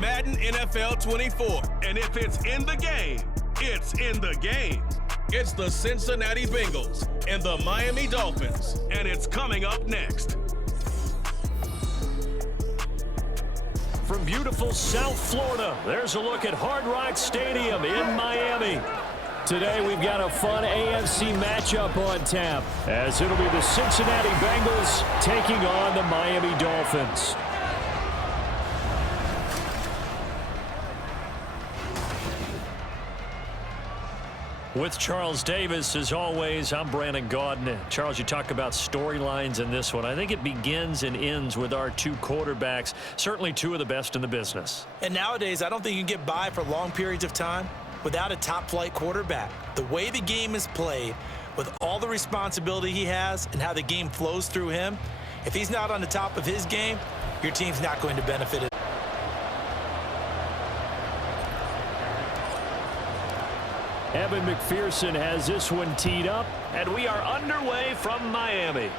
Madden NFL 24. And if it's in the game, it's in the game. It's the Cincinnati Bengals and the Miami Dolphins. And it's coming up next. From beautiful South Florida, there's a look at Hard Rock Stadium in Miami. Today we've got a fun AFC matchup on tap, as it'll be the Cincinnati Bengals taking on the Miami Dolphins. With Charles Davis, as always, I'm Brandon Gaudin. Charles, you talk about storylines in this one. I think it begins and ends with our two quarterbacks, certainly two of the best in the business. And nowadays, I don't think you can get by for long periods of time without a top-flight quarterback. The way the game is played, with all the responsibility he has and how the game flows through him, if he's not on the top of his game, your team's not going to benefit it. Evan McPherson has this one teed up, and we are underway from Miami.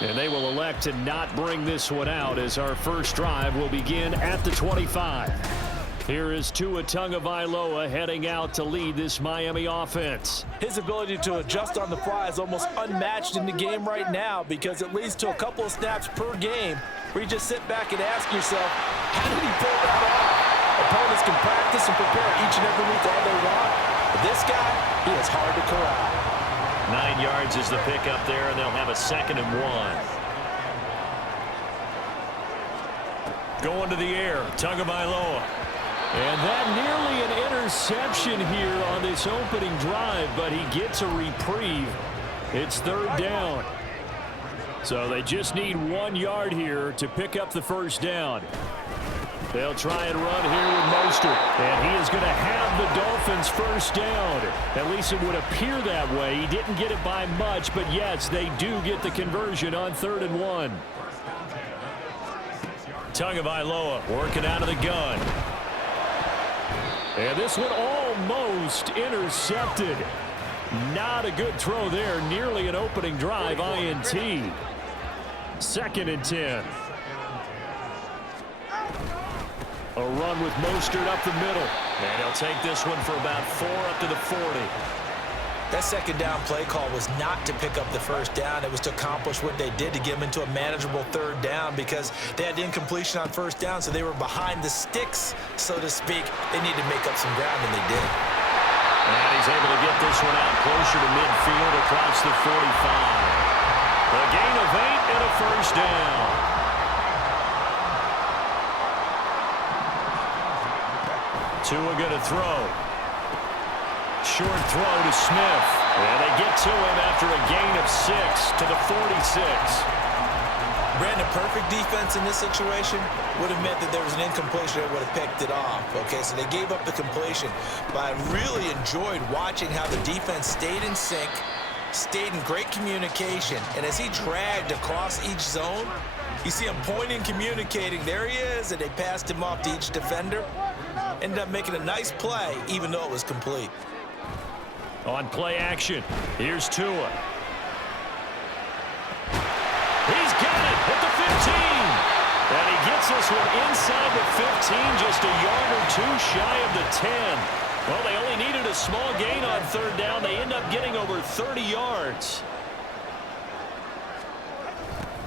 And they will elect to not bring this one out, as our first drive will begin at the 25. Here is Tua Tagovailoa heading out to lead this Miami offense. His ability to adjust on the fly is almost unmatched in the game right now, because it leads to a couple of snaps per game where you just sit back and ask yourself, how did he pull that off? Opponents can practice and prepare each and every week all they want. But this guy, he is hard to corral. 9 yards is the pickup there, and they'll have a 2nd and 1. Going to the air, Tagovailoa. And that nearly an interception here on this opening drive, but he gets a reprieve. It's 3rd down. So they just need 1 yard here to pick up the first down. They'll try and run here with Mostert, and he is going to have the Dolphins first down. At least it would appear that way. He didn't get it by much, but yes, they do get the conversion on 3rd and 1. Tagovailoa working out of the gun. And this one almost intercepted. Not a good throw there. Nearly an opening drive INT. 2nd and 10. A run with Mostert up the middle. And he'll take this one for about 4 up to the 40. That 2nd down play call was not to pick up the first down. It was to accomplish what they did, to get them into a manageable 3rd down, because they had incompletion on 1st down, so they were behind the sticks, so to speak. They needed to make up some ground, and they did. And he's able to get this one out closer to midfield across the 45. A gain of 8 and a first down. Tua going to throw. Short throw to Smith. And they get to him after a gain of 6 to the 46. Brandon, perfect defense in this situation would have meant that there was an incompletion that would have picked it off. Okay, so they gave up the completion. But I really enjoyed watching how the defense stayed in sync, stayed in great communication. And as he dragged across each zone, you see him pointing, communicating. There he is, and they passed him off to each defender. Ended up making a nice play, even though it was complete. On play action, here's Tua. He's got it at the 15. And he gets this one inside the 15, just a yard or two shy of the 10. Well, they only needed a small gain on 3rd down. They end up getting over 30 yards.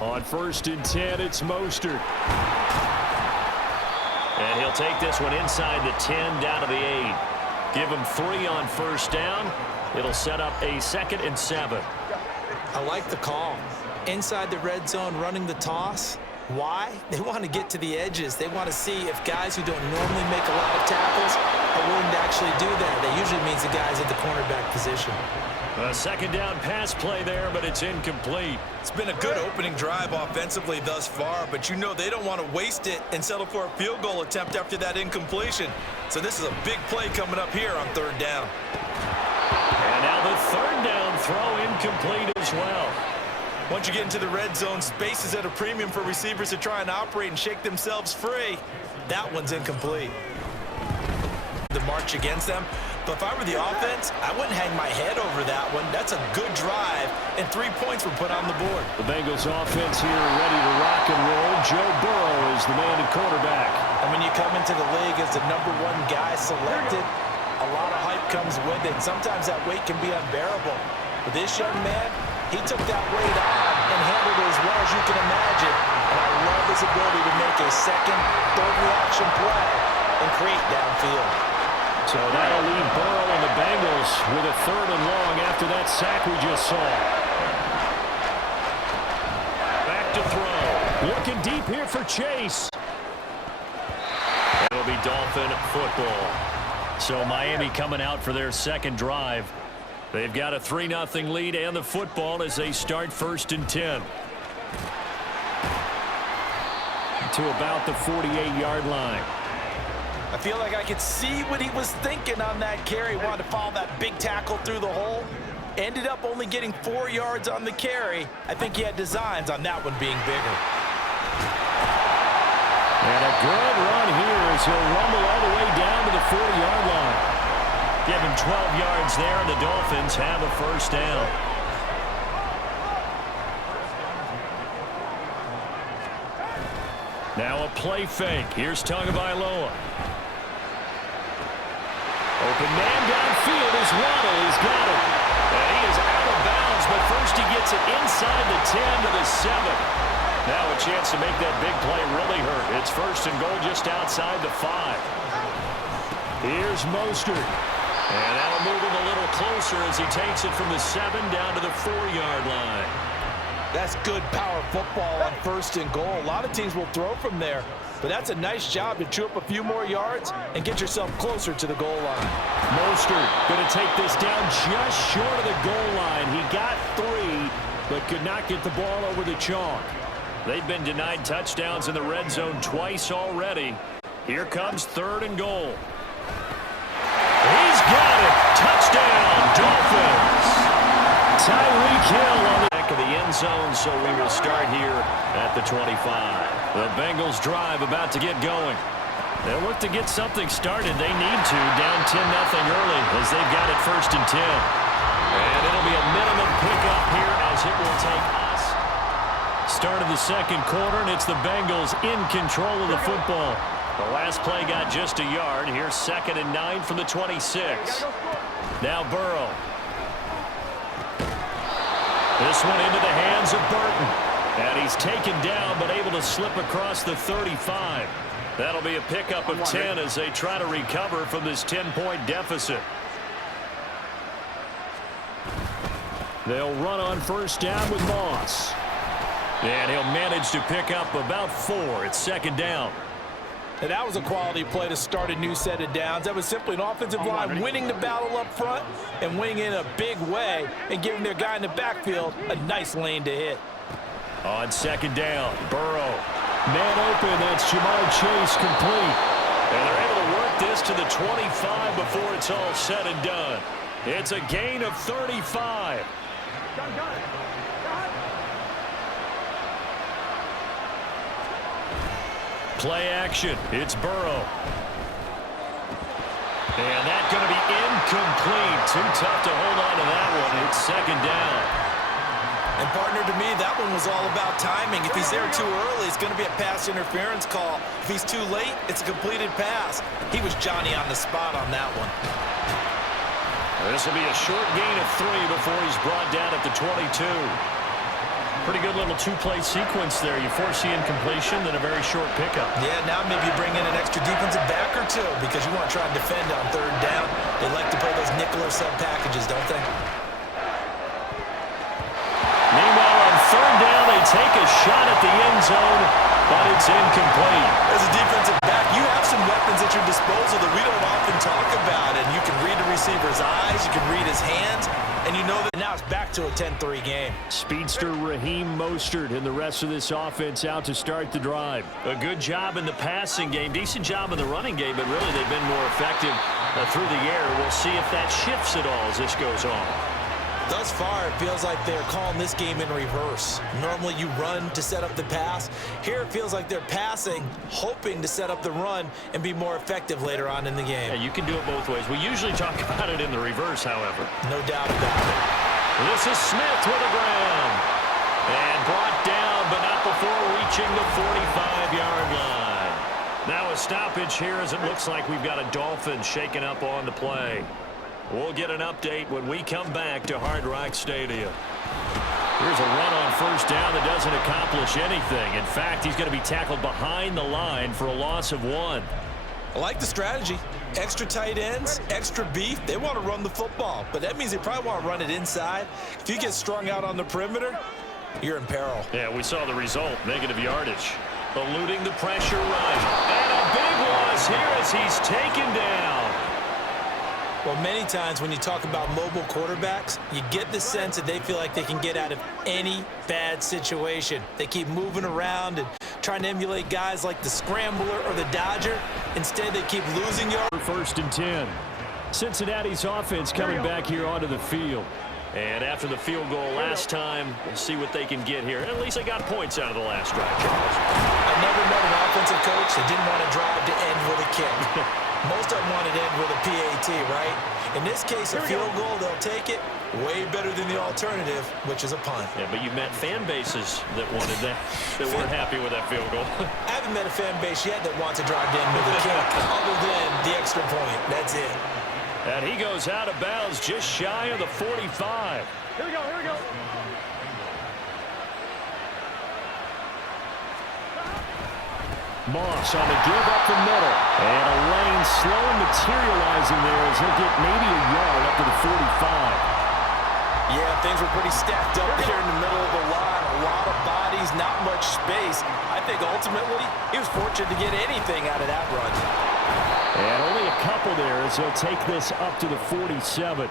On 1st and 10, it's Mostert. And he'll take this one inside the 10, down to the 8. Give him 3 on 1st down. It'll set up a 2nd and 7. I like the call. Inside the red zone, running the toss. Why? They want to get to the edges. They want to see if guys who don't normally make a lot of tackles are willing to actually do that. That usually means the guys at the cornerback position. A 2nd down pass play there, but it's incomplete. It's been a good opening drive offensively thus far, but you know they don't want to waste it and settle for a field goal attempt after that incompletion. So this is a big play coming up here on 3rd down. And now the 3rd down throw incomplete as well. Once you get into the red zone, space is at a premium for receivers to try and operate and shake themselves free. That one's incomplete. The march against them. But if I were the offense, I wouldn't hang my head over that one. That's a good drive, and 3 points were put on the board. The Bengals offense here ready to rock and roll. Joe Burrow is the man at quarterback. And when you come into the league as the #1 guy selected, a lot of hype comes with it. Sometimes that weight can be unbearable. But this young man, he took that weight on and handled it as well as you can imagine. And I love his ability to make a second, third reaction play and create downfield. So that'll leave Burrow and the Bengals with a 3rd and long after that sack we just saw. Back to throw. Looking deep here for Chase. It'll be Dolphin football. So Miami coming out for their second drive. They've got a 3-0 lead and the football as they start 1st and 10. To about the 48-yard line. I feel like I could see what he was thinking on that carry. Wanted to follow that big tackle through the hole. Ended up only getting 4 yards on the carry. I think he had designs on that one being bigger. And a good run here as he'll rumble all the way down to the 40-yard line. Give him 12 yards there, and the Dolphins have a 1st down. Now a play fake. Here's Tagovailoa. Open man downfield is Waddle. He's got it. And he is out of bounds, but first he gets it inside the 10 to the 7. Now a chance to make that big play really hurt. It's 1st and goal just outside the 5. Here's Mostert. And that'll move him a little closer as he takes it from the 7 down to the 4-yard line. That's good power football on 1st and goal. A lot of teams will throw from there, but that's a nice job to chew up a few more yards and get yourself closer to the goal line. Mostert going to take this down just short of the goal line. He got 3, but could not get the ball over the chalk. They've been denied touchdowns in the red zone twice already. Here comes 3rd and goal. He's got it. Touchdown, Dolphins. Tyreek Hill on the back of the end zone, so we will start here at the 25. The Bengals drive about to get going. They'll look to get something started. They need to, down 10-0 early as they've got it 1st and 10. And it'll be a minimum pickup here as it will take us. Start of the 2nd quarter, and it's the Bengals in control of the football. The last play got just a yard. Here's 2nd and 9 from the 26. Now Burrow. This one into the hands of Burton. And he's taken down but able to slip across the 35. That'll be a pickup of 10 as they try to recover from this 10-point deficit. They'll run on 1st down with Moss. And he'll manage to pick up about 4. It's 2nd down. And that was a quality play to start a new set of downs. That was simply an offensive line winning the battle up front and winning in a big way and giving their guy in the backfield a nice lane to hit. On 2nd down, Burrow. Man open, that's Jamar Chase complete. And they're able to work this to the 25 before it's all said and done. It's a gain of 35. Play action. It's Burrow. And that's going to be incomplete. Too tough to hold on to that one. It's 2nd down. And partner, to me, that one was all about timing. If he's there too early, it's going to be a pass interference call. If he's too late, it's a completed pass. He was Johnny on the spot on that one. This will be a short gain of 3 before he's brought down at the 22. Pretty good little 2-play sequence there. You force the incompletion, then a very short pickup. Yeah, now maybe you bring in an extra defensive back or 2 because you want to try and defend on 3rd down. They like to play those nickel or sub packages, don't they? Meanwhile, on 3rd down, they take a shot at the end zone, but it's incomplete. As a defensive back, you have some weapons at your disposal that we don't often talk about, and you can read the receiver's eyes, you can read his hands, and you know that now it's back to a 10-3 game. Speedster Raheem Mostert and the rest of this offense out to start the drive. A good job in the passing game, decent job in the running game, but really they've been more effective through the air. We'll see if that shifts at all as this goes on. Thus far, it feels like they're calling this game in reverse. Normally you run to set up the pass. Here it feels like they're passing, hoping to set up the run and be more effective later on in the game. Yeah, you can do it both ways. We usually talk about it in the reverse, however. No doubt about it. This is Smith with a grab. And brought down, but not before reaching the 45-yard line. Now a stoppage here as it looks like we've got a Dolphins shaking up on the play. We'll get an update when we come back to Hard Rock Stadium. Here's a run on first down that doesn't accomplish anything. In fact, he's going to be tackled behind the line for a loss of 1. I like the strategy. Extra tight ends, extra beef. They want to run the football, but that means they probably want to run it inside. If you get strung out on the perimeter, you're in peril. Yeah, we saw the result, negative yardage. Eluding the pressure right. And a big loss here as he's taken down. Well, many times when you talk about mobile quarterbacks, you get the sense that they feel like they can get out of any bad situation. They keep moving around and trying to emulate guys like the Scrambler or the Dodger. Instead, they keep losing yards. First and 10. Cincinnati's offense coming back here onto the field. And after the field goal last time, we'll see what they can get here. At least they got points out of the last drive, Charles. I never met an offensive coach that didn't want to drive to end with a kick. Most of them wanted to end with a PAT, right? In this case, a field goal, they'll take it. Way better than the alternative, which is a punt. Yeah, but you met fan bases that wanted that, that weren't happy with that field goal. I haven't met a fan base yet that wants to drive to end with a kick, other than the extra point. That's it. And he goes out of bounds just shy of the 45. Here we go, here we go. Moss on the give up the middle. And a lane slow materializing there as he'll get maybe a yard up to the 45. Yeah, things were pretty stacked up there in the middle of the line. A lot of bodies, not much space. I think ultimately he was fortunate to get anything out of that run. And only a couple there as he'll take this up to the 47.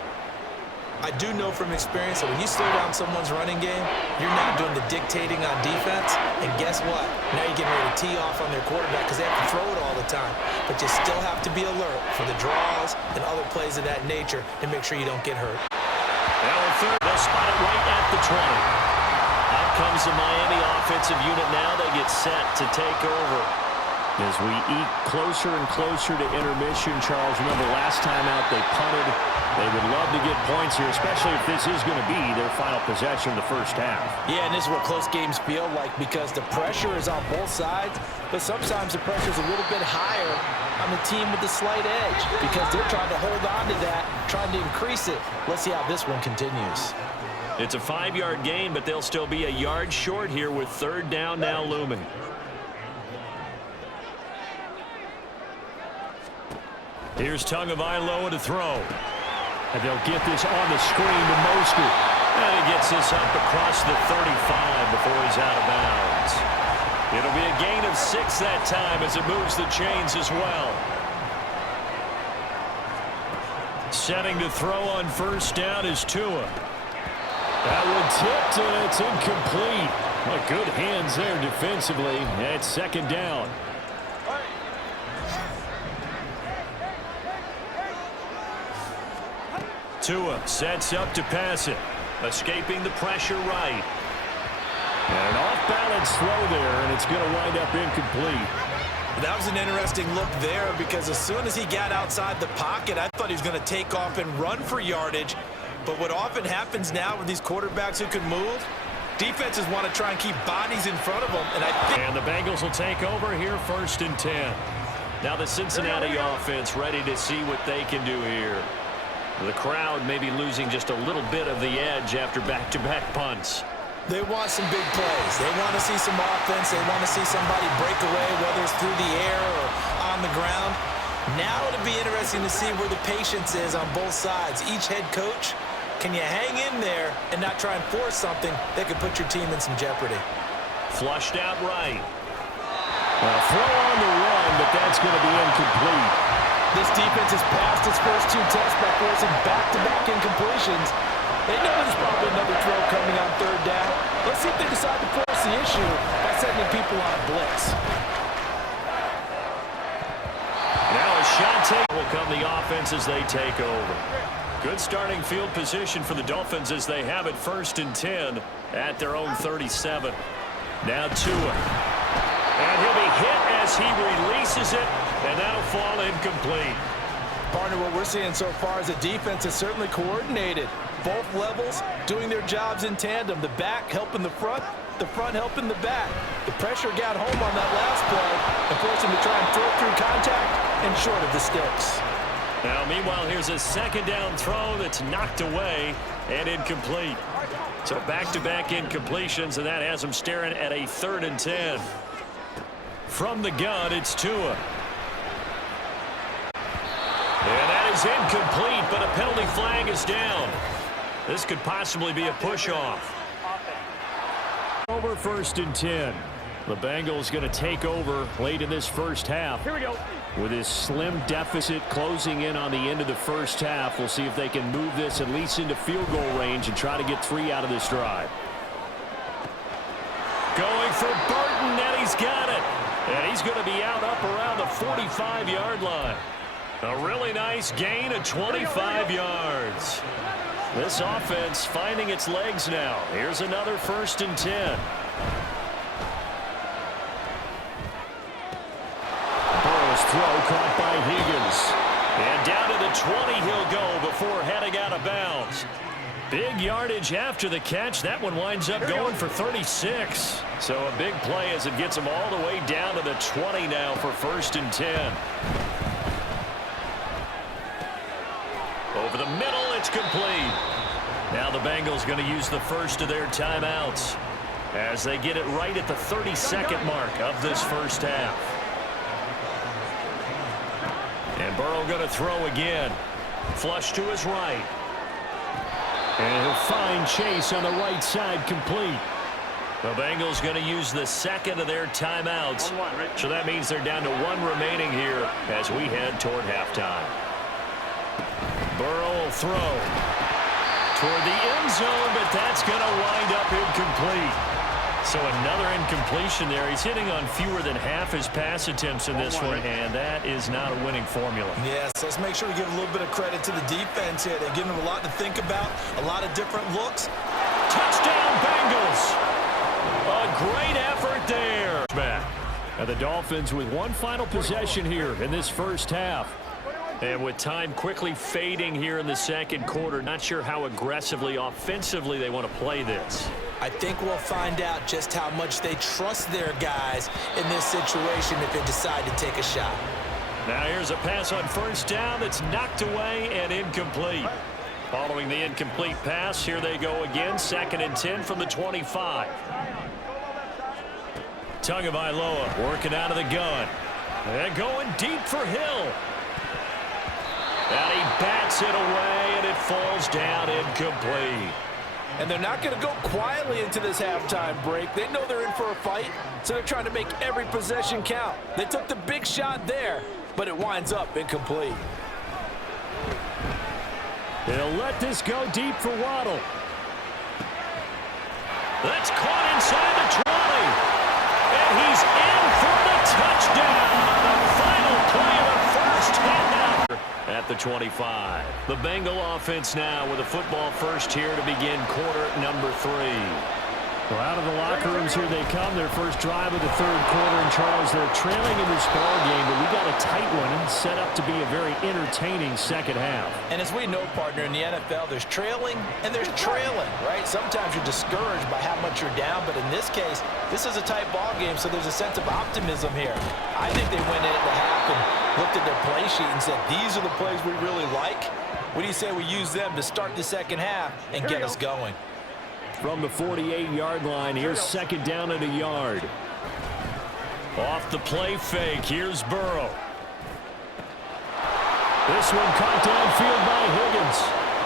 I do know from experience that when you slow down someone's running game, you're not doing the dictating on defense. And guess what? Now you're getting ready to tee off on their quarterback because they have to throw it all the time. But you still have to be alert for the draws and other plays of that nature to make sure you don't get hurt. Now in third, they'll spot it right at the 20. Out comes the Miami offensive unit now. They get set to take over. As we eke closer and closer to intermission, Charles, remember last time out they punted. They would love to get points here, especially if this is going to be their final possession of the first half. Yeah, and this is what close games feel like because the pressure is on both sides, but sometimes the pressure is a little bit higher on the team with the slight edge because they're trying to hold on to that, trying to increase it. Let's see how this one continues. It's a 5-yard gain, but they'll still be a yard short here with third down now looming. Here's Tagovailoa to throw. And they'll get this on the screen to Mostert. And he gets this up across the 35 before he's out of bounds. It'll be a gain of 6 that time as it moves the chains as well. Setting to throw on first down is Tua. That one tipped and it's incomplete. Well, good hands there defensively. And it's second down. Tua sets up to pass it. Escaping the pressure right. And an off-balance throw there, and it's going to wind up incomplete. That was an interesting look there because as soon as he got outside the pocket, I thought he was going to take off and run for yardage. But what often happens now with these quarterbacks who can move, defenses want to try and keep bodies in front of them. And the Bengals will take over here first and 10. Now the Cincinnati offense ready to see what they can do here. The crowd may be losing just a little bit of the edge after back-to-back punts. They want some big plays. They want to see some offense. They want to see somebody break away, whether it's through the air or on the ground. Now it'll be interesting to see where the patience is on both sides. Each head coach, can you hang in there and not try and force something that could put your team in some jeopardy? Flushed out right. A throw on the run, but that's going to be incomplete. This defense has passed its first 2 tests by forcing back-to-back incompletions. They know there's probably another throw coming on third down. Let's see if they decide to force the issue by sending people on a blitz. Now a shot take will come the offense as they take over. Good starting field position for the Dolphins as they have it first and 10 at their own 37. Now Tua. And he'll be hit as he releases it, and that'll fall incomplete. Partner, what we're seeing so far is the defense is certainly coordinated. both levels doing their jobs in tandem. The back helping the front helping the back. The pressure got home on that last play and forced him to try and throw through contact and short of the sticks. Now, meanwhile, here's a second down throw that's knocked away and incomplete. So back-to-back incompletions, and that has him staring at a 3rd and 10. From the gun, it's Tua. And that is incomplete, but a penalty flag is down. This could possibly be a push-off. Over 1st and 10. The Bengals going to take over late in this first half. Here we go. With this slim deficit closing in on the end of the first half, we'll see if they can move this at least into field goal range and try to get 3 out of this drive. Going for Burton, and he's got it. And he's going to be out up around the 45-yard line. A really nice gain of 25 yards. This offense finding its legs now. Here's another 1st and 10. Throw caught by Higgins. And down to the 20 he'll go before heading out of bounds. Big yardage after the catch. That one winds up going for 36. So a big play as it gets him all the way down to the 20 now for 1st and 10. Over the middle, it's complete. Now the Bengals going to use the first of their timeouts as they get it right at the 32nd mark of this first half. And Burrow going to throw again. Flush to his right. And he'll find Chase on the right side complete. The Bengals going to use the second of their timeouts. So that means they're down to 1 remaining here as we head toward halftime. Burrow will throw toward the end zone, but that's going to wind up incomplete. So another incompletion there. He's hitting on fewer than half his pass attempts in this one, and that is not a winning formula. Yes, let's make sure we give a little bit of credit to the defense here. They're giving them a lot to think about, a lot of different looks. Touchdown, Bengals! A great effort there. And the Dolphins with one final possession here in this first half. And with time quickly fading here in the second quarter, not sure how aggressively, offensively they want to play this. I think we'll find out just how much they trust their guys in this situation if they decide to take a shot. Now here's a pass on 1st down that's knocked away and incomplete. Following the incomplete pass, here they go again, 2nd and 10 from the 25. Tagovailoa working out of the gun. And going deep for Hill. And he bats it away, and it falls down incomplete. And they're not going to go quietly into this halftime break. They know they're in for a fight, so they're trying to make every possession count. They took the big shot there, but it winds up incomplete. They'll let this go deep for Waddle. That's caught inside the 20. And he's in for the touchdown. The final play of the first half. At the 25. The Bengal offense now with a football first here to begin quarter number 3. Well, out of the locker rooms here they come. Their first drive of the 3rd quarter. And Charles, they're trailing in this ball game, but we got a tight one set up to be a very entertaining second half. And as we know, partner, in the NFL, there's trailing and there's trailing, right? Sometimes you're discouraged by how much you're down, but in this case, this is a tight ball game, so there's a sense of optimism here. I think they went in at the half and looked at their play sheet and said, these are the plays we really like. What do you say we use them to start the second half and get us going? From the 48-yard line, here's 2nd down at a yard. Off the play fake, here's Burrow. This one caught downfield by Higgins.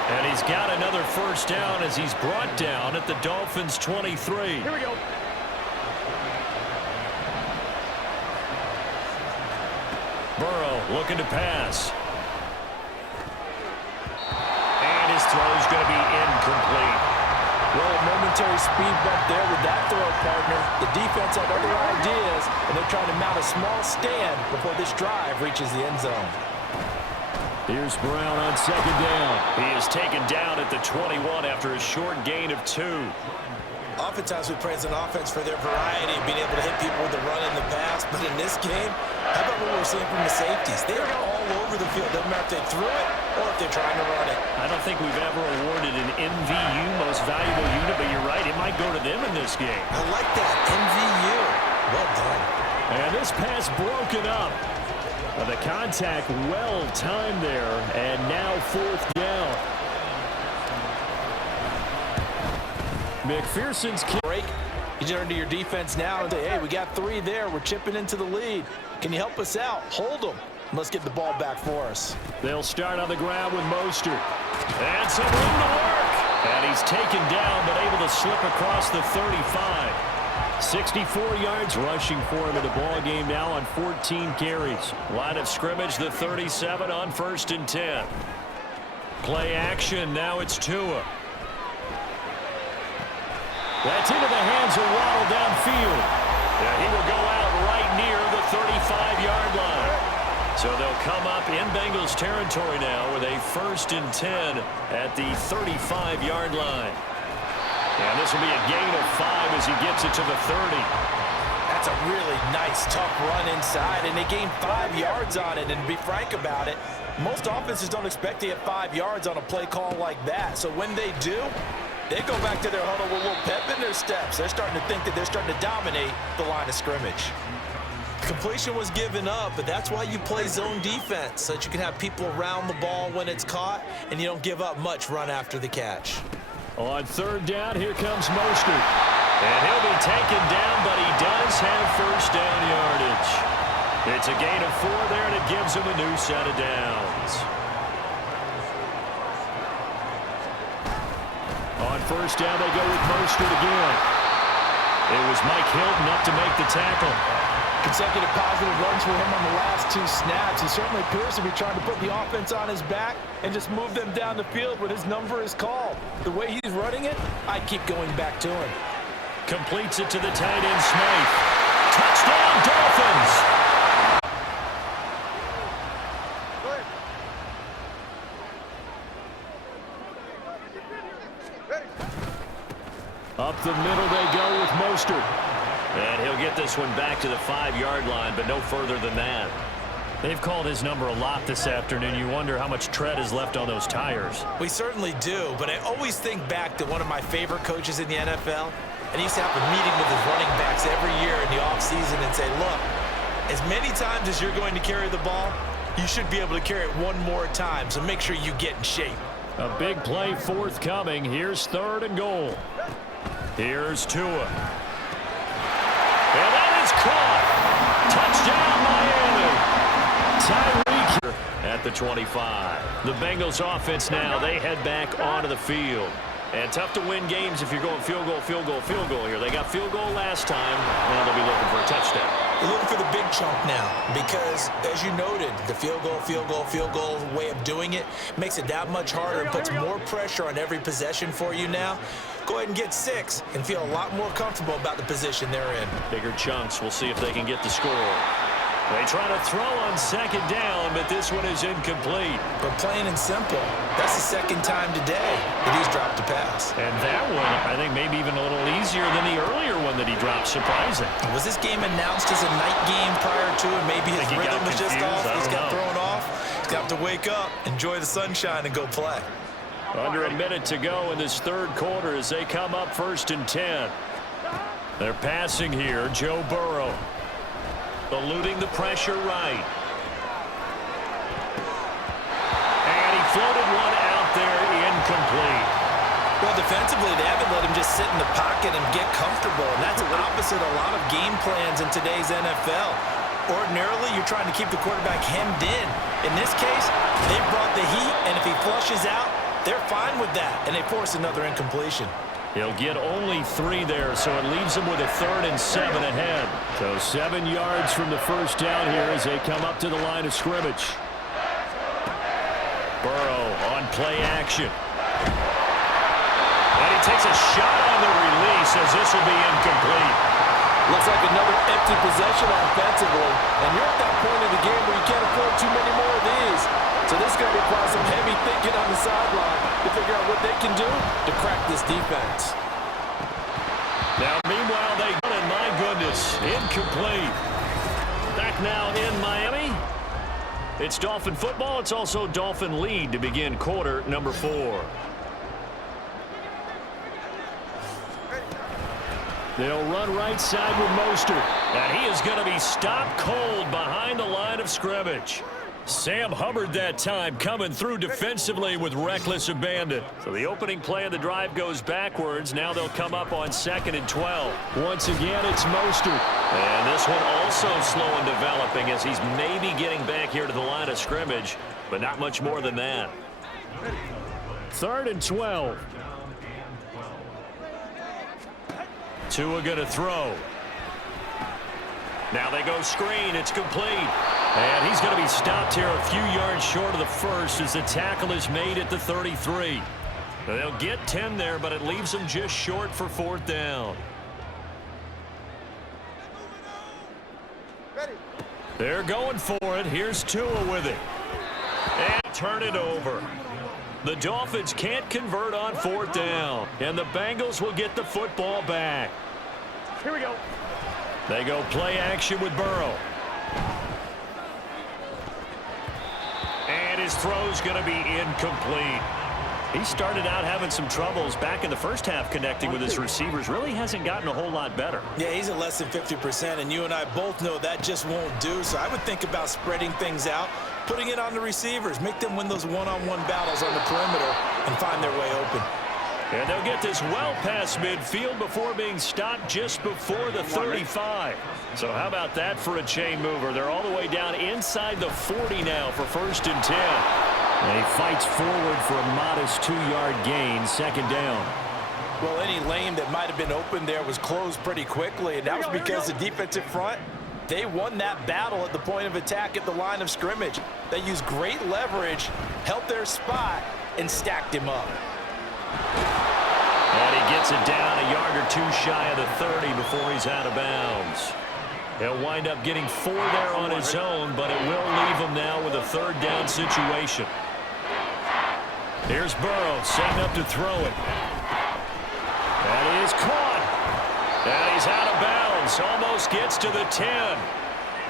And he's got another 1st down as he's brought down at the Dolphins' 23. Here we go. Burrow looking to pass. And his throw is going to be incomplete. Well, a momentary speed bump there with that throw, partner. The defense had other ideas, and they're trying to mount a small stand before this drive reaches the end zone. Here's Brown on 2nd down. He is taken down at the 21 after a short gain of 2. Oftentimes we praise an offense for their variety of being able to hit people with the run and the pass, but in this game, how about what we're seeing from the safeties? They are all over the field. Doesn't matter if they threw it or or if they're trying to run it. I don't think we've ever awarded an MVU, most valuable unit, but you're right, it might go to them in this game. I like that, MVU. Well done. And this pass broken up. The contact well timed there, and now 4th down. McPherson's break. You turn to your defense now and say, hey, we got 3 there. We're chipping into the lead. Can you help us out? Hold them. Let's get the ball back for us. They'll start on the ground with Mostert. And some room to work. And he's taken down, but able to slip across the 35. 64 yards rushing for him in the ball game now on 14 carries. Line of scrimmage, the 37 on 1st and 10. Play action. Now it's Tua. That's into the hands of Waddle downfield. Yeah, he will go out right near the 35-yard line. So they'll come up in Bengals territory now with a 1st and 10 at the 35-yard line. And this will be a gain of 5 as he gets it to the 30. That's a really nice, tough run inside, and they gained 5 yards on it. And to be frank about it, most offenses don't expect to get 5 yards on a play call like that. So when they do, they go back to their huddle with a little pep in their steps. They're starting to think that they're starting to dominate the line of scrimmage. Completion was given up, but that's why you play zone defense, so that you can have people around the ball when it's caught, and you don't give up much run after the catch. On 3rd down, here comes Mostert. And he'll be taken down, but he does have 1st down yardage. It's a gain of 4 there, and it gives him a new set of downs. On 1st down, they go with Mostert again. It was Mike Hilton up to make the tackle. Consecutive positive runs for him on the last 2 snaps. He certainly appears to be trying to put the offense on his back and just move them down the field when his number is called. The way he's running it, I keep going back to him. Completes it to the tight end, Smith. Touchdown, Dolphins! Up the middle they go with Mostert. And he'll get this one back to the 5-yard line, but no further than that. They've called his number a lot this afternoon. You wonder how much tread is left on those tires. We certainly do, but I always think back to one of my favorite coaches in the NFL, and he used to have a meeting with his running backs every year in the offseason and say, look, as many times as you're going to carry the ball, you should be able to carry it one more time, so make sure you get in shape. A big play forthcoming. Here's 3rd and goal. Here's Tua. And that is caught. Touchdown, Miami. Tyreek at the 25. The Bengals offense now, they head back onto the field. And tough to win games if you're going field goal, field goal, field goal here. They got field goal last time. Now they'll be looking for a touchdown. They're looking for the big chunk now because, as you noted, the field goal way of doing it makes it that much harder and puts more pressure on every possession for you now. Go ahead and get 6 and feel a lot more comfortable about the position they're in. Bigger chunks. We'll see if they can get the score. They try to throw on 2nd down, but this one is incomplete. But plain and simple, that's the 2nd time today that he's dropped a pass. And that one, I think, maybe even a little easier than the earlier one that he dropped. Surprising. Was this game announced as a night game prior to it? Maybe his rhythm was just off. He's got thrown off. He's got to wake up, enjoy the sunshine, and go play. Under a minute to go in this 3rd quarter as they come up 1st and 10. They're passing here. Joe Burrow. Eluding the pressure right. And he floated one out there incomplete. Well, defensively, they haven't let him just sit in the pocket and get comfortable. And that's opposite a lot of game plans in today's NFL. Ordinarily, you're trying to keep the quarterback hemmed in. In this case, they brought the heat, and if he flushes out, they're fine with that, and they force another incompletion. He'll get only 3 there, so it leaves him with a 3rd and 7 ahead. So 7 yards from the 1st down here as they come up to the line of scrimmage. Burrow on play action. And he takes a shot on the release as this will be incomplete. Looks like another empty possession offensively, and you're at that point of the game where you can't afford too many more of these. So this is going to require some heavy thinking on the sideline to figure out what they can do to crack this defense. Now, meanwhile, they got it. My goodness, incomplete. Back now in Miami. It's Dolphin football. It's also Dolphin lead to begin quarter number 4. They'll run right side with Mostert. And he is going to be stopped cold behind the line of scrimmage. Sam Hubbard that time coming through defensively with reckless abandon. So the opening play of the drive goes backwards. Now they'll come up on 2nd and 12. Once again, it's Mostert. And this one also slow in developing as he's maybe getting back here to the line of scrimmage, but not much more than that. 3rd and 12. Tua going to throw. Now they go screen. It's complete. And he's going to be stopped here a few yards short of the first as the tackle is made at the 33. They'll get 10 there, but it leaves them just short for 4th down. They're going for it. Here's Tua with it. And turn it over. The Dolphins can't convert on 4th down. And the Bengals will get the football back. Here we go. They go play action with Burrow. And his throw's going to be incomplete. He started out having some troubles back in the first half connecting with his receivers. Really hasn't gotten a whole lot better. Yeah, he's at less than 50%, and you and I both know that just won't do. So I would think about spreading things out, putting it on the receivers, make them win those one-on-one battles on the perimeter and find their way open. And they'll get this well past midfield before being stopped just before the 35. So how about that for a chain mover? They're all the way down inside the 40 now for 1st and 10. And he fights forward for a modest 2-yard gain, 2nd down. Well, any lane that might have been open there was closed pretty quickly, and that was because the defensive front, they won that battle at the point of attack at the line of scrimmage. They used great leverage, held their spot, and stacked him up. And he gets it down a yard or 2 shy of the 30 before he's out of bounds. He'll wind up getting 4 there on his own, but it will leave him now with a 3rd down situation. Here's Burrow setting up to throw it. And he is caught. And he's out of bounds. Almost gets to the 10.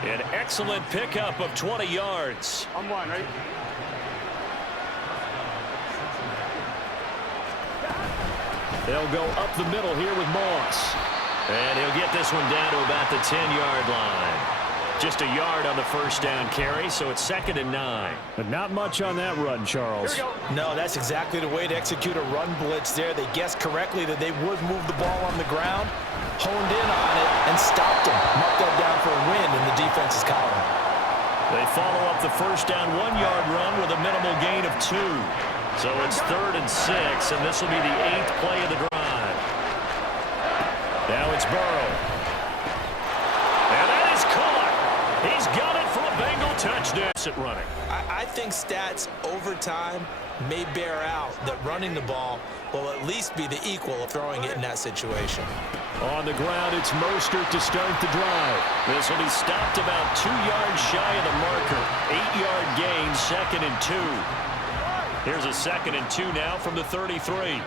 An excellent pickup of 20 yards. I'm one, right? They'll go up the middle here with Moss. And he'll get this one down to about the 10-yard line. Just a yard on the 1st down carry, so it's 2nd and 9. But not much on that run, Charles. Here we go. No, that's exactly the way to execute a run blitz there. They guessed correctly that they would move the ball on the ground, honed in on it, and stopped them. Marked that down for a win in the defense's column. They follow up the 1st down 1-yard run with a minimal gain of 2. So it's 3rd and 6, and this will be the 8th play of the drive. Now it's Burrow. And that is caught. He's got it for a Bengal touchdown at running. I think stats over time may bear out that running the ball will at least be the equal of throwing it in that situation. On the ground, it's Mostert to start the drive. This will be stopped about 2 yards shy of the marker. 8-yard gain, 2nd and 2. Here's a 2nd and 2 now from the 33.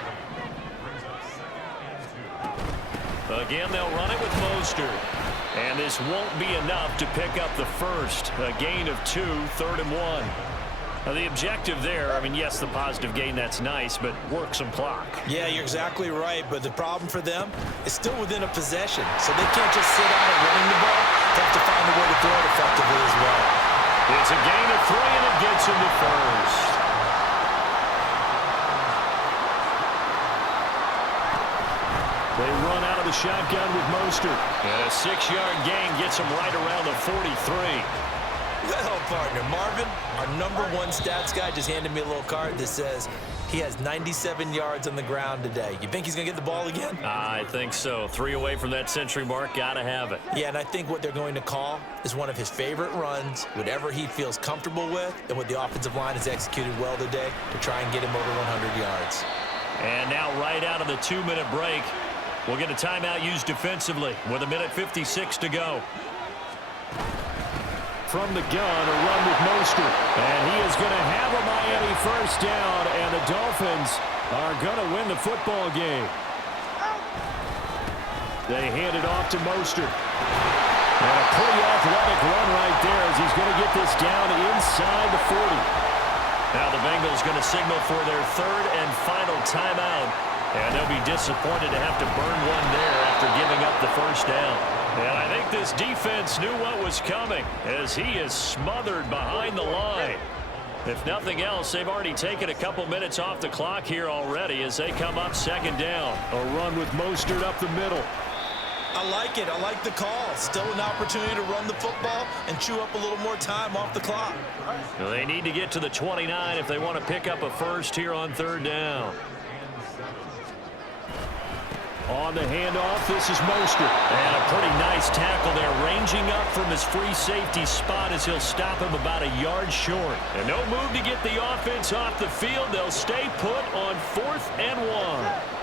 Again, they'll run it with Mostert. And this won't be enough to pick up the first. A gain of 2, 3rd and 1. Now, the objective there, I mean, yes, the positive gain, that's nice, but work some clock. Yeah, you're exactly right, but the problem for them is still within a possession, so they can't just sit on it running the ball. They have to find a way to throw it effectively as well. It's a gain of 3, and it gets him to first. They run out of the shotgun with Mostert. And a 6-yard gain gets him right around the 43. Well, partner, Marvin, our #1 stats guy, just handed me a little card that says he has 97 yards on the ground today. You think he's going to get the ball again? I think so. 3 away from that century mark. Got to have it. Yeah, and I think what they're going to call is one of his favorite runs, whatever he feels comfortable with, and what the offensive line has executed well today to try and get him over 100 yards. And now right out of the 2-minute break, we'll get a timeout used defensively with 1:56 to go. From the gun, a run with Mostert. And he is going to have a Miami 1st down, and the Dolphins are going to win the football game. They hand it off to Mostert. And a pretty athletic run right there as he's going to get this down inside the 40. Now the Bengals going to signal for their third and final timeout. And they'll be disappointed to have to burn one there after giving up the first down. And I think this defense knew what was coming as he is smothered behind the line. If nothing else, they've already taken a couple minutes off the clock here already as they come up second down. A run with Mostert up the middle. I like it. I like the call. Still an opportunity to run the football and chew up a little more time off the clock. Well, they need to get to the 29 if they want to pick up a first here on third down. On the handoff, this is Mostert. And a pretty nice tackle there, ranging up from his free safety spot as he'll stop him about a yard short. And no move to get the offense off the field. They'll stay put on 4th and 1.